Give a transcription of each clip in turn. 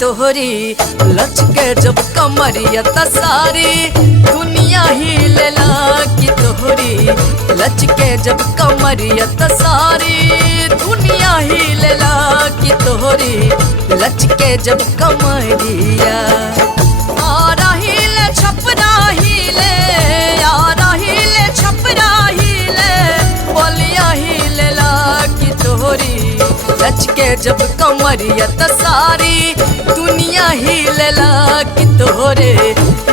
तोहरी लचके जब कमरिया त सारी दुनिया हिलेला कि तोहरी लचके जब कमरिया त सारी दुनिया हिलेला कि तोहरी लचके जब कमरिया आ रहिले छपरा हिले आ रहिले छपरा हिले बोलिया हिलेला कि तोहरी लचके जब कमरिया त सारी दुनिया हिलेला कि तोहरे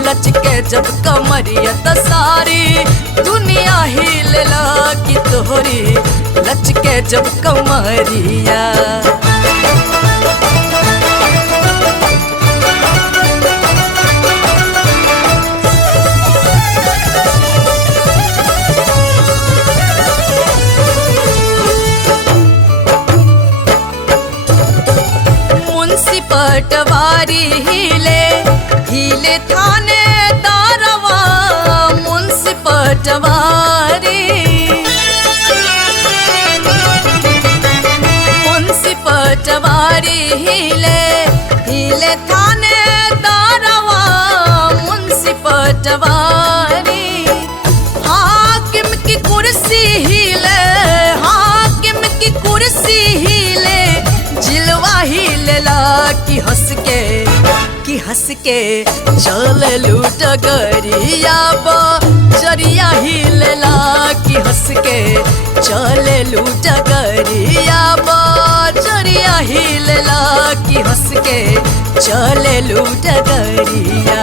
लचके जब कमरिया त सारी दुनिया हिलेला कि तोहरी लचके जब कमरिया। पटवारी हिले हिले थाने दारवा मुंशी पटवारी हिले हिले थाने दारवा मुंशी पटवारी हाकिम की कुर्सी हिले हाकिम की कुर्सी हिले जिलवा हिलेला कि हंस के चल लूट गरिया बजरिया हिलेला कि हंस के चल लूट गरिया बजरिया हिलेला कि हंस के चल लूट गरिया।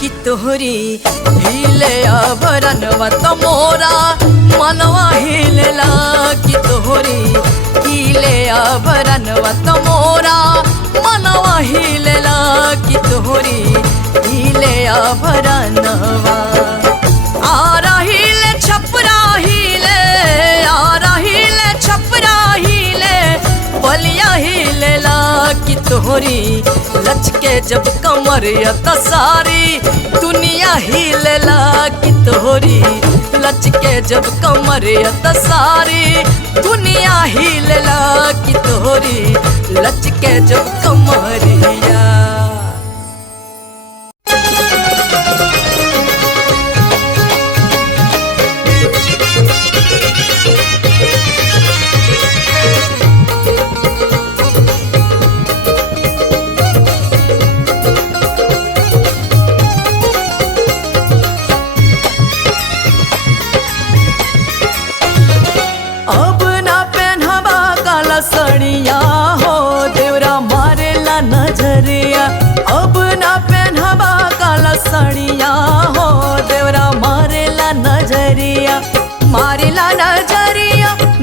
कि तोहरी हिले आभरणवा त मोरा मनवा हिलेला कि तोहरी हिले आभरणवा त मोरा मनवा हिलेला कि तोहरी हिले आभरणवा। आ रहिले छपरा हिले आ रहिले छपरा हिले बलिया हिलेला कि तोहरी लचके जब कमरिया त सारी दुनिया हिलेला कि तोहरी लचके जब कमरिया त सारी दुनिया हिलेला कि तोहरी लचके जब कमरिया। सड़िया हो देवरा मारेला नजरिया अब ना पहनवा काला सड़िया हो देवरा मारेला नजरिया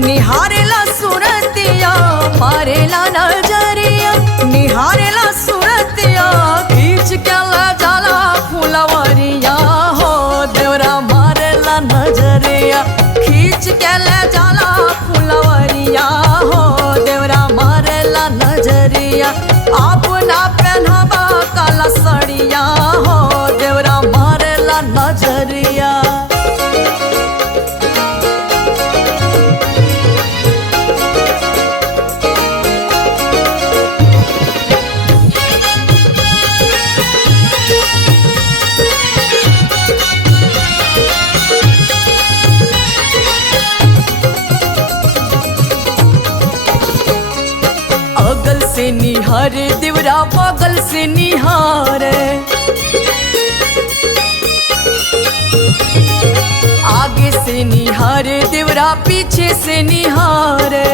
निहारेला सुरतिया मारेला नजरिया निहारेला सुरतिया खींच के ला जाला फुलवरिया हो देवरा मारेला नजरिया खींच के ले जाला फुलवरिया हो देवरा मारेला नजरिया अपना पहनवा काला सड़िया हो देवरा मारेला नजरिया। अगल से निहारे देवरा बगल से निहारे आगे से निहारे देवरा पीछे से निहारे,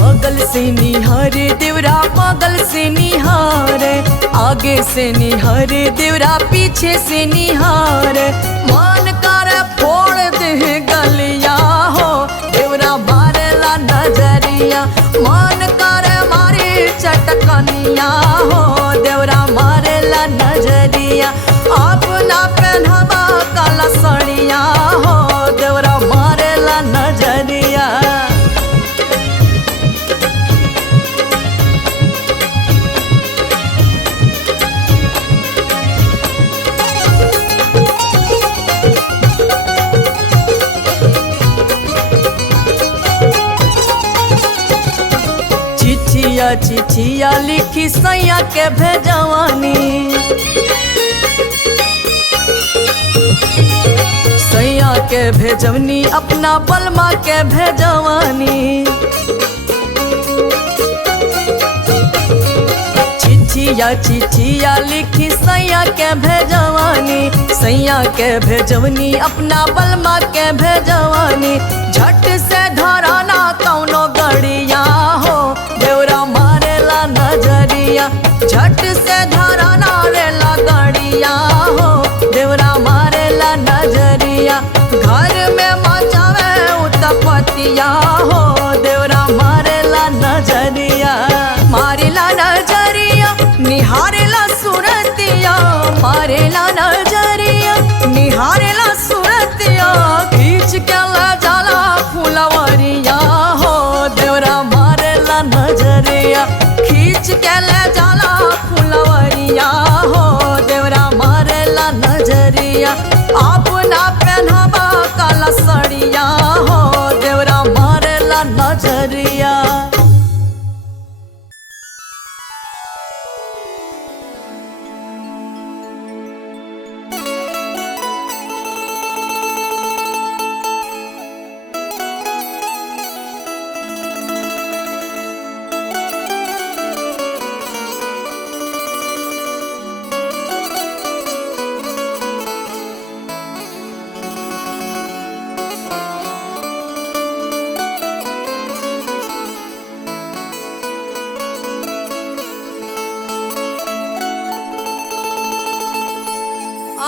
अगल से निहारे देवरा बगल से निहारे, आगे से निहारे देवरा पीछे से निहारे। मान कर फोड़ दे गलिया हो देवरा मारेला नजरिया, मान कर मारे चटकनिया हो देवरा मारेला नजरिया। अपना पहनावा काला सड़िया हो देवरा मारेला नजरिया। चिट्ठिया लिखी सैया के भेजवानी, सैया के भेजवनी अपना बलमा के भेजवानी। चिट्ठिया लिखी सैया के भेजवानी, सैया के भेजवनी अपना बलमा के भेजवानी। झट से धराना कौनो गड़िया हो देवरा मारेला नजरिया, झट से धराना रेला गड़िया हो देवरा मारेला नजरिया। घर में मचावे उत्पतिया हो देवरा मारेला नजरिया, मारेला नजरिया निहारेला सूरतिया, मारेला नजरिया निहारेला सूरतिया। खींच के ले जाला फुलवरिया हो देवरा मारेला नजरिया, खींच के ले जाला फुलवरिया हो देवरा मारेला नजरिया। अपना पहनावा काला सड़िया हो देवरा मारेला नजरिया।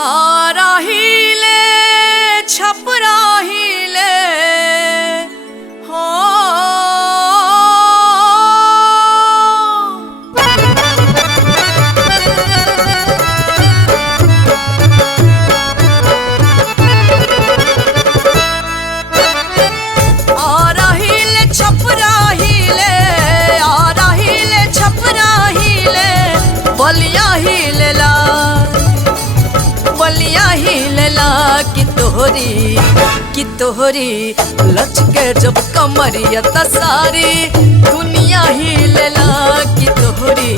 आराहिले छपराहिले हो आराहिले छपराहिले, आराहिले छपराहिले। बलिया हिलेला बलिया हिलेला कि तोहरी लचके जब कमरिया सारी दुनिया हिलेला। कि तोहरी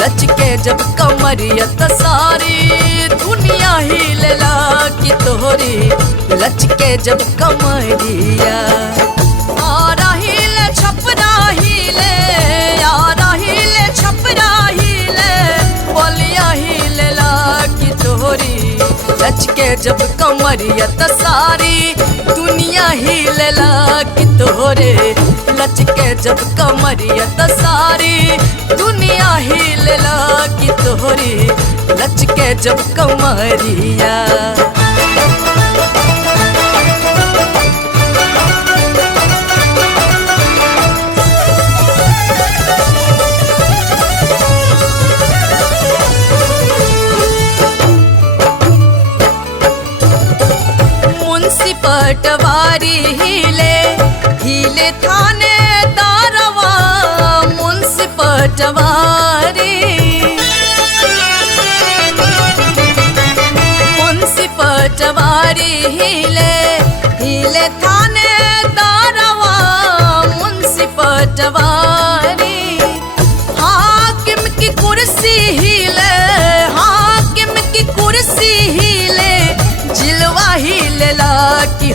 लचके जब कमरिया सारी दुनिया हिलेला। कि तोहरी लचके जब कमरिया। आरा हिले छपरा हिले, आरा हिले छपरा हिले। बलिया हिलेला कि तोहरी लचके जब कमरिया सारी दुनिया हिलेला। कि तोहरे लचके जब कमरिया सारी दुनिया हिलेला। कि तोहरी लचके जब कमरिया। पटवारी हिले हिले थाने दारवा मुंशी पटवारी। मुंशी पटवारी हिले हिले थाने दारवा मुंशी पटवारी। हाकिम की कुर्सी हिले, हाकिम की कुर्सी हिले। जिलवा हिलेला कि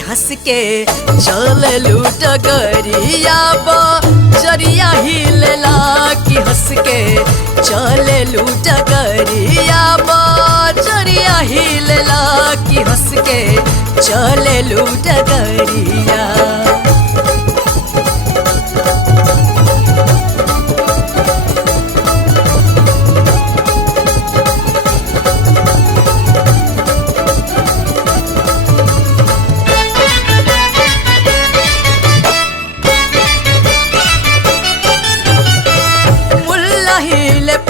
हंस के चल लूट गरिया बजरिया हिलेला। कि कि हंस के चले लू डगरिया बजरिया हिलेला कि हंस के चले लू डगरिया।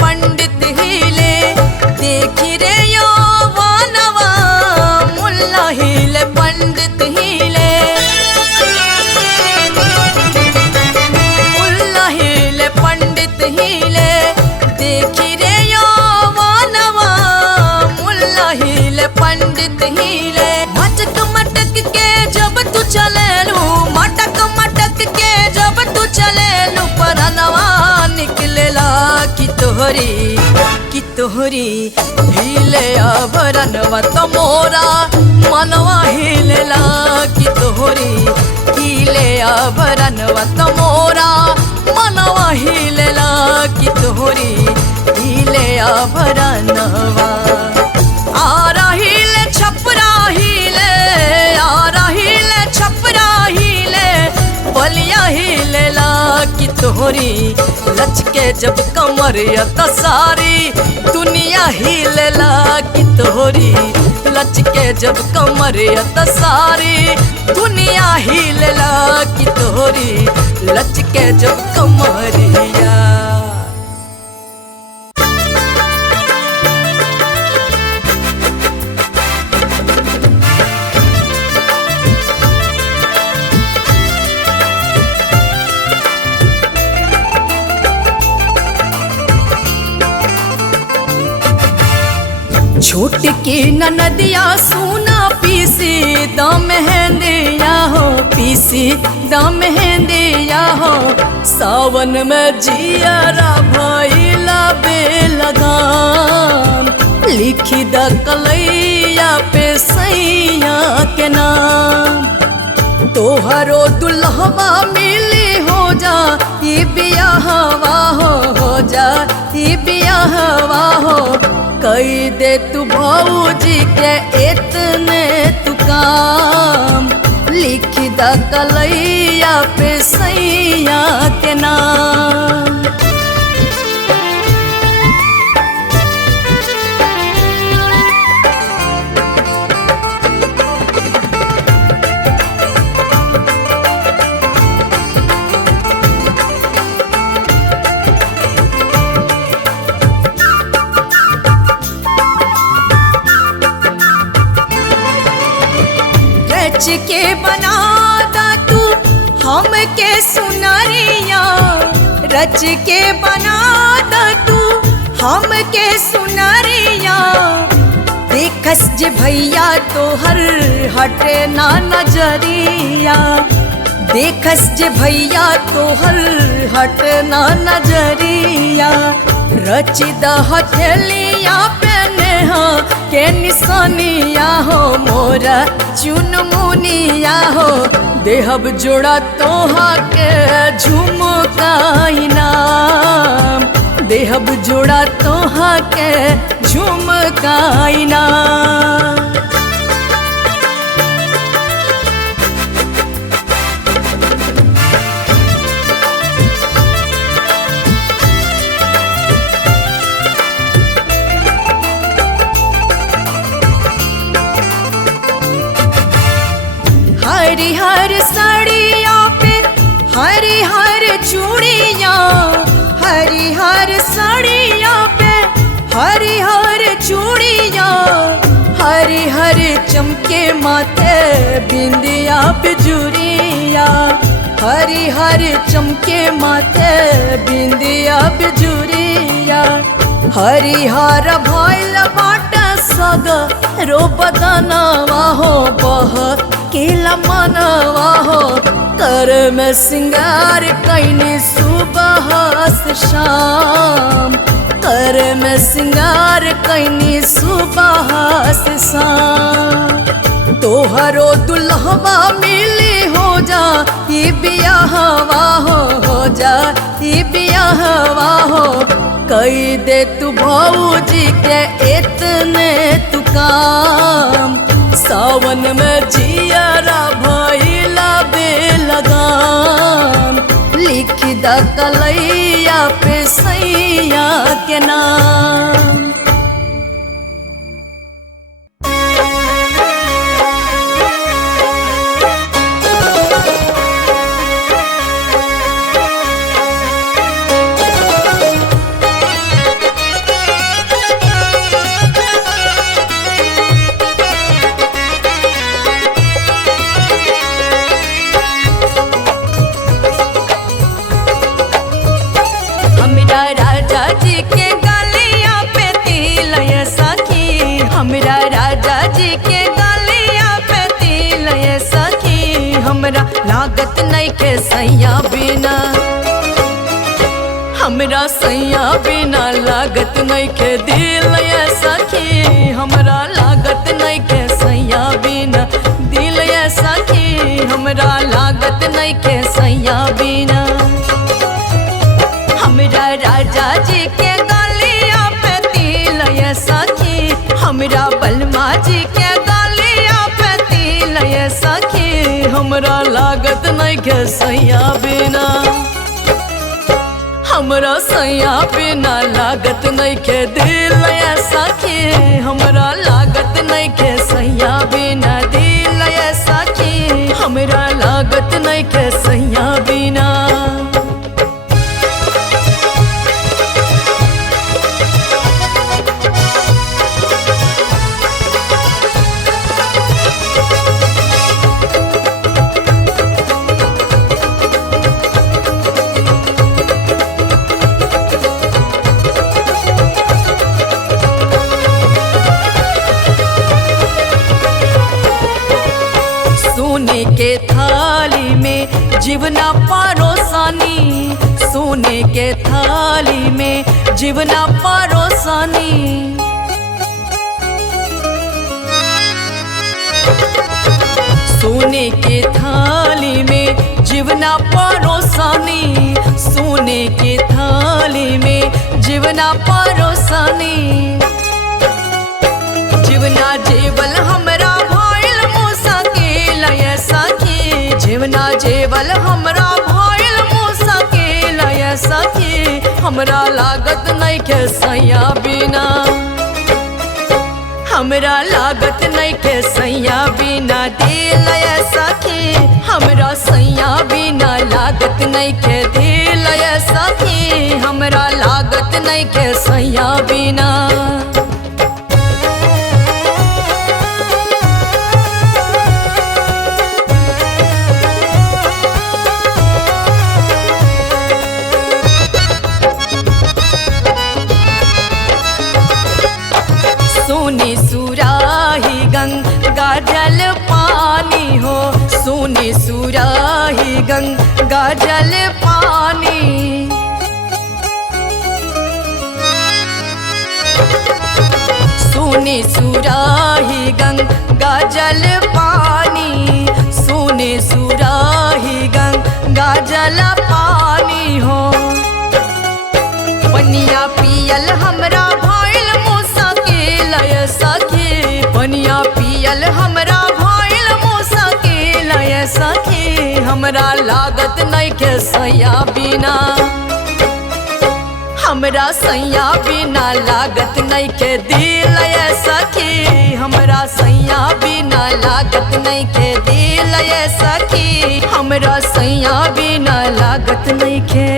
पंडित हिले देखी रे यौवनवा मुल्ला हिले पंडित हिले मुल्ला हिले पंडित हिले देखी रे यौवनवा मुल्ला हिले पंडित हिले। मटक मटक के जब तू चले लू मटक मटक के जब तू चले लू परनवा निकलेला कि तोहरी हिले आभरणवा तमोरा मनवा हिलेला कि तोहरी हिले आभरणवा तमोरा मनवा हिलेला कि तोहरी हिले आभरणवा। आरा हिले छपरा हिले आरा हिले छपरा हिले बलिया हिलेला कि तोहरी लचके जब कमरिया त सारी दुनिया हिलेला कि तोहरी लचके जब कमरिया त सारी दुनिया हिलेला कि तोहरी लचके जब कमरिया। छोट की ननदिया सुना पीसी दम हेंदिया हो पीसी दम हेंदिया हो सावन में जियरा भइला बेलगाम लिखी द कलैया पे सैया के नाम। तोहरो दुल्हवा मिली हो जा ई बियाहवा हो जा ई बियाहवा हो कई दे तू भौजी के इतने तू काम लिख द कलैया पे सैया के नाम। रच के बना दा तू हमके सुनरिया रच के बना दा तू हमके सुनरिया। देखस जे भैया तोहर हटे ना नजरिया देखस जे भैया तोहर हटे ना नजरिया। रच द हथेलिया पे नेहा के निशानिया हो मोरा चुन मुनिया हो देहब जोड़ा तोहा के झुमका इनाम देहब जोड़ा तोहा के झुमका इनाम। हरिहर साड़िया पे हरिहर चूड़िया हरिहर साड़िया पे हरिहर चूड़िया हरिहर चमके माथे बिंदिया बिजुरिया हरिहर चमके माथे बिंदिया बिजुरिया। हरिहर भइल बाटा सग रो बदनवा हो बह केला मनवा हो कर में सिंगार कैनी सुबह से शाम कर में सिंगार कैनी सुबह से शाम। तोहरो दुल्हवा मिली हो जा ई बियाहवा हो जा ई बियाहवा हो कई दे तू भौजी के इतने तू काम, सावन में जियरा भइला बेलगाम, लिख द कलैया पे सैया के नाम। हमरा राजा जी के गलिया पे तिल ये सखी, हमरा लागत नहीं के सैया बिना, हमरा सैया बिना लागत नहीं के दिल ये सखी, हमरा लागत नहीं के सैया बिना दिल ये सखी, हमरा लागत नहीं के सैया बिना। हमरा राजा जी के गलिया पे तिल ये सखी, हमरा बलमा जी के गलिया पे तिल ये सखी, हमरा लागत नहीं के सैया बिना, हमरा सैया बिना लागत नहीं के दिल ये सखी, हमरा लागत नहीं के सैया बिना दिल ये सखी, हमरा लागत नहीं के सैया बिना। सोने के थाली में जीवना परोसानी, सोने के थाली में जीवना परोसानी, सोने के थाली में जीवना परोसानी, सोने के थाली में जीवना परोसानी, जीवना जेवल हमरा भइल मुश्किल ये सखी, जीवना जेवल हमरा भइल मुश्किल ये सखी, हमरा लागत नहीं के सैया बिना, हमरा लागत नहीं के सैया बिना दिल ये सखी, हमरा सैया बिना लागत नहीं के दिल ये सखी, हमरा लागत नहीं के सैया बिना। सोनी सुराही गंगा जल पानी हो, सोनी सुराही गंगा जल पानी, सोनी सुराही गंगा जल पानी, सोनी सुराही गंगा जल पानी हो, पनिया पियल हमरा भइल मुश्किल ये सखी, पनिया पियल हमरा भइल मुश्किल ये सखी, हमरा लागत नहीं के सैया बिना, हमरा सैया बिना लागत नहीं के दिल ये सखी, हमरा सैया बिना लागत नहीं के दिल ये सखी, हमरा सैया बिना लागत नहीं के।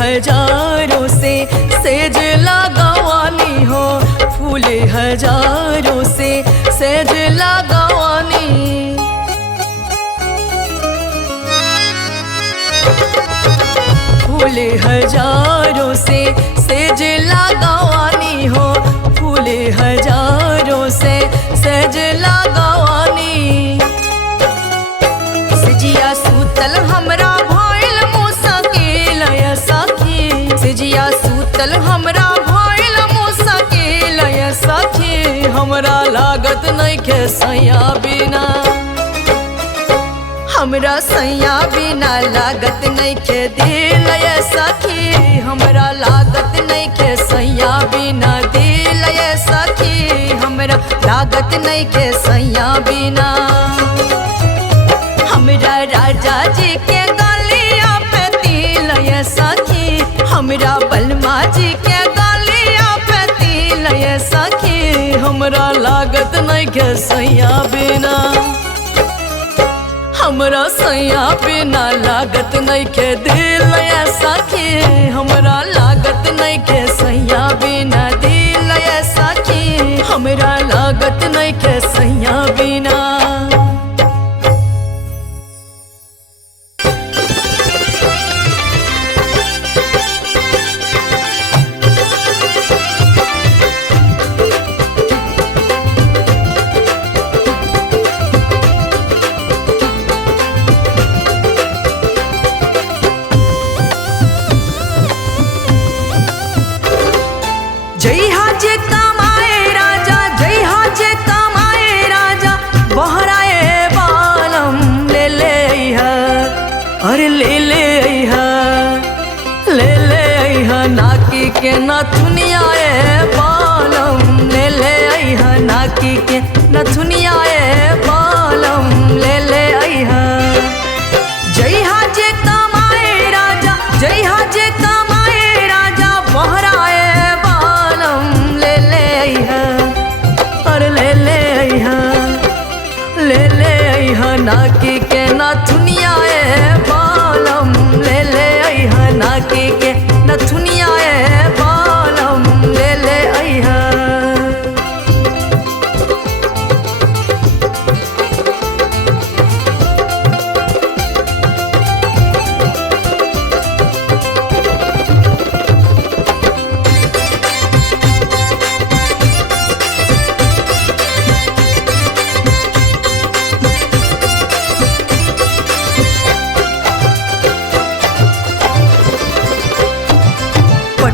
हजारों से सेज लगावानी हो, फूले हजारों से सेज लगावानी, फूले हजारों से सेज लगावानी हो, फूले हजारों से सेज लगावानी, सजिया सूतल हमरा भइल मुश्किल ये सखी, सजिया बीतल हमरा भइल मुश्किल ये सखी हमरा लागत नइखे सैया बिना हमरा सैया बिना लागत नइखे दिल ये सखी हमरा लागत नइखे सैया बिना दिल ये सखी हमरा लागत नइखे सैया बिना हमरा राजा जी के गलिया पे तिल ये सखी हमरा बलमा जी के गलिया पे तिल ये सखी हमरा लागत नइखे सैया बिना हमरा सैया बिना लागत नइखे दिल ये सखी हमरा लागत नइखे सैया बिना दिल ये सखी हमरा लागत नइखे सैया बिना के नथुनिया बालम ले ले अइहा नाकी के नथुनिया बालम ले ले अइहा जइहा जे कमाए राजा जइहा जे कमाए राजा बहराए बालम ले ले अइहा और ले ले अइहा नाकी के नथुनिया बालम ले ले अइहा नाकी के नथुनिया बालम ले ले अइहा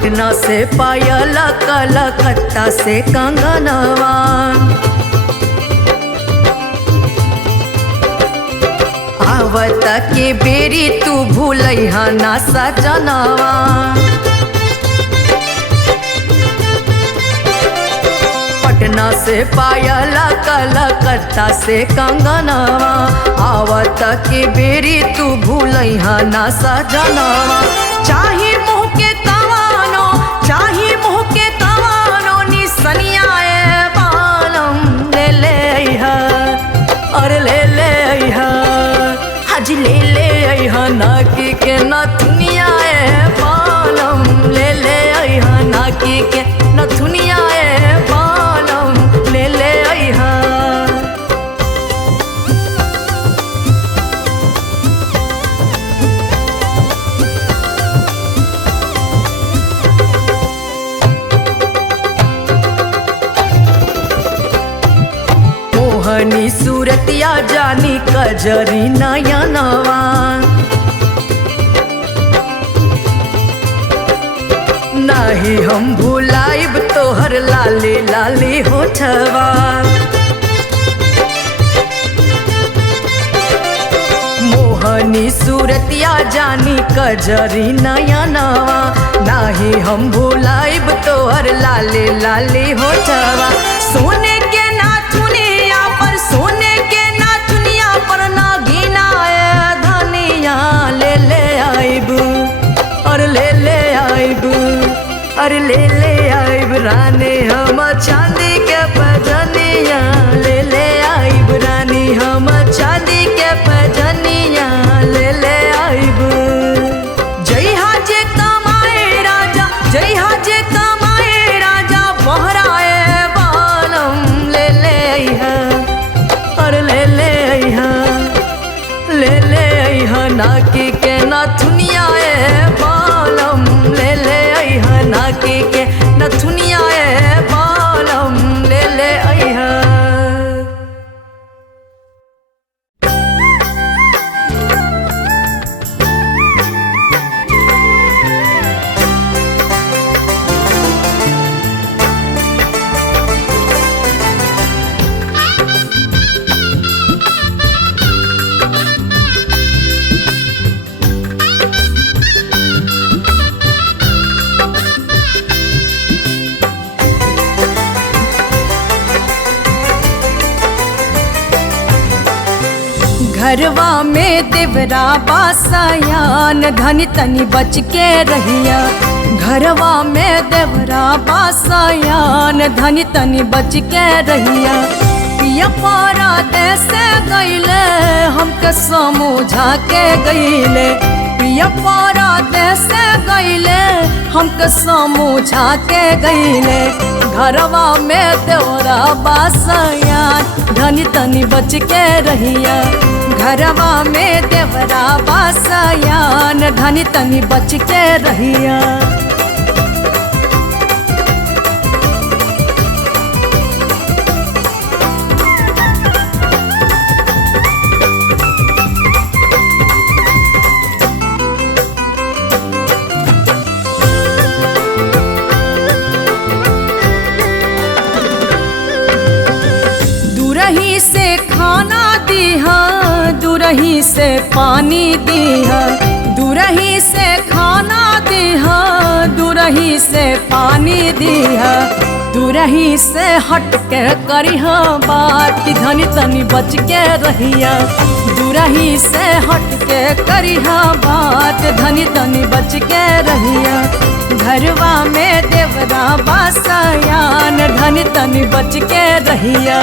पटना से पायल कलकत्ता से कंगनवा आवत के बेरी तू भूलैहा ना सजनवा पटना से पायल कलकत्ता से कंगनवा आवत के बेरी तू भूलैहा ना सजनवा चाही मुँह के चाही मुँह के तवानो निसनिया बालम ले ले अइहा और ले ले अइहा हज ले ले अइहा नाकी के नथुनिया बालम ले ले अइहा नाकी के नथुनिया बालम ले ले अइहा मोहनी सूरतिया जानी कजरी नयनवा नाही हम भुलाइब तोहर लाली लाली होठवा मोहनी सूरतिया जानी कजरी नयनवा नाही हम भुलाइब तोहर लाली लाली होठवा सोने के नाथुनिया पर सोने के नाथुनिया पर नागिना धनिया ले ले आइब और ले ले आइब और ले ले आइब रानी हम चांदी के पजनिया ले ले आइब रानी हम चांदी के पजनिया ले ले आइब जइहा जे कमाए राजा जइहा जे कमाए राजा बहराए बालम ले ले अइहा और ले ले अइहा नाकी के नथुनिया बालम ले ले अइहा नाकी के नथुनिया बालम ले ले अइहा घरवा में देवरा बासयान धनी तनी बच के रहिया। घरवा में देवरा बासयान धनी तनी बच के रहिया। पिया पारा देसे गईले हमके समझा के गईले। पिया पारा देसे गईले हमके समझा के गईले। घरवा में देवरा बासयान धनी तनी बच के रहिया। घरवा में देवरा बासयान धनी तनी बच के रहिया। दूरही से खाना दीहा दूरही से पानी दीहा। दूरही से खाना दीहा दूरही से पानी दीहा। दूरही से हट के करिहा बात कि धनी तनी बच के रहिया। दूरही से हट के करिहा बात धनी तनी बच के रहिया। घरवा में देवरा बासयान धनी तनी बच के रहिया।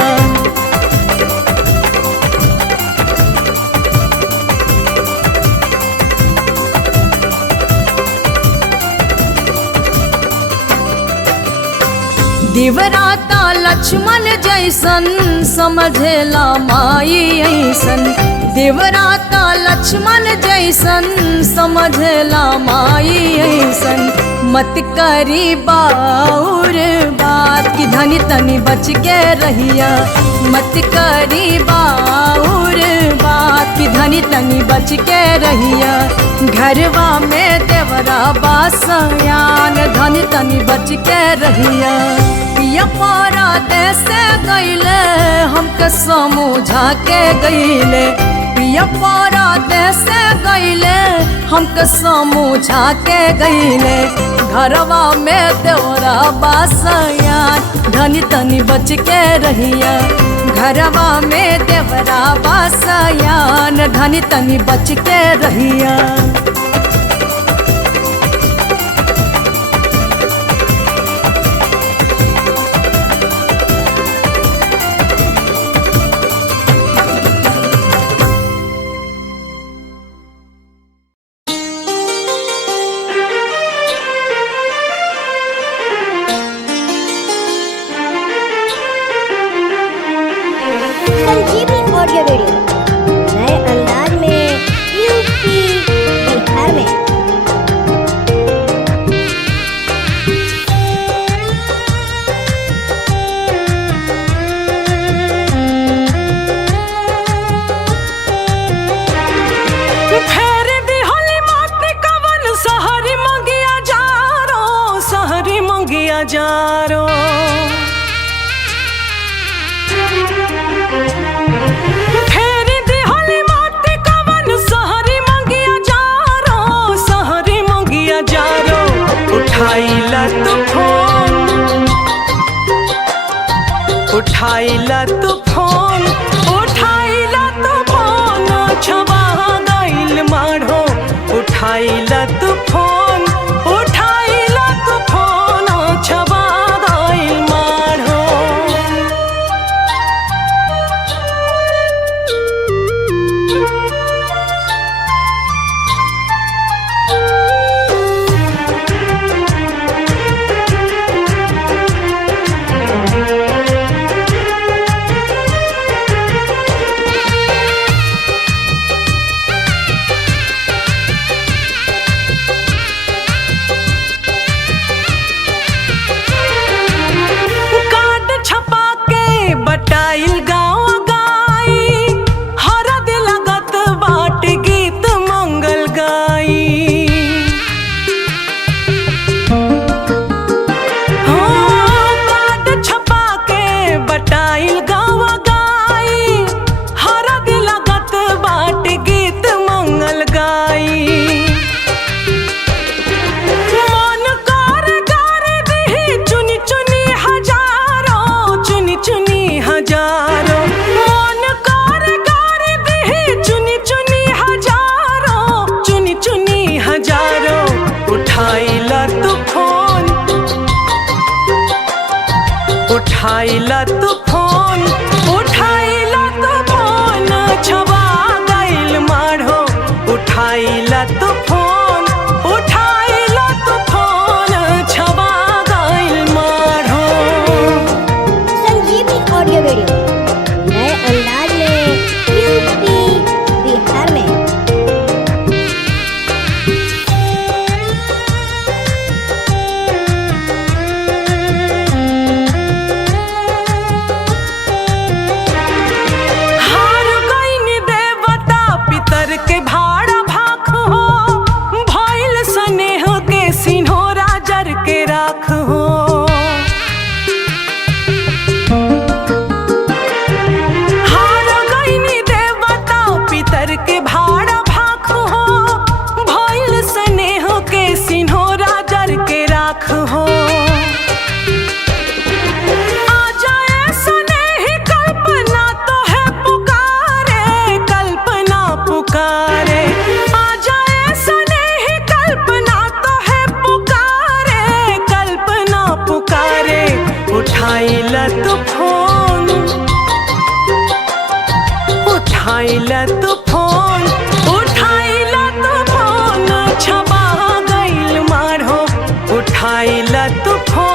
देवराता लक्ष्मण जैसन समझेला माई ऐसन। देवराता लक्ष्मण जैसन समझेला माई ऐसन। मत करी बाउर बात कि धनी तनी बच के रहिया। मत करी बाउर बात कि धनी तनी बच के रहिया। घरवा में देवरा बासयान धनी तनी बच के रहिया। पिया पारा देसे गईले हमके समझा के गईले। पिया पारा देसे गईले हमके समझा के गईले। घरवा में देवरा बासयान धनी तनी बच के रहिया। घरवा में देवरा बासयान धनी तनी बच के रहिया। संजीवनी ऑडियो वीडियो नए अंदाज में यूपी बिहार में। फेर दिहली माटी कवन सहरी मंगिया जारो। सहरी मंगिया जारो। उठाइला तू फोन। उठाइला तू फोन। उठाइला तू फोन छबा गइल माढ़ो। उठाइला तू फोन। उठाइला तू फोन छबा गइल माढ़ो। उठाइला तू फोन उठाइला तू फोन छवा गइल माढ़ो उठाइला तू फोन उठाइला तू फोन छवा गइल माढ़ो। संजीवनी ऑडियो वीडियो नए अंदाज में यूपी बिहार में। हार गइल देवता पितर के भाड़ा भाख हो भइल स्नेह के सिन्होरा जर के राख हो। हार गइल देवता पितर के भाड़ा भाख हो भइल स्नेह के सिन्होरा जर के राख हो। आ जाए स्नेही कल्पना तो है पुकारे कल्पना पुकारे। आ जाए स्नेही कल्पना तो है पुकारे कल्पना पुकारे। उठाइला तू फोन उठाइला तू फोन उठाइला तू फोन छबा गइल माढ़ो उठाइला तू फोन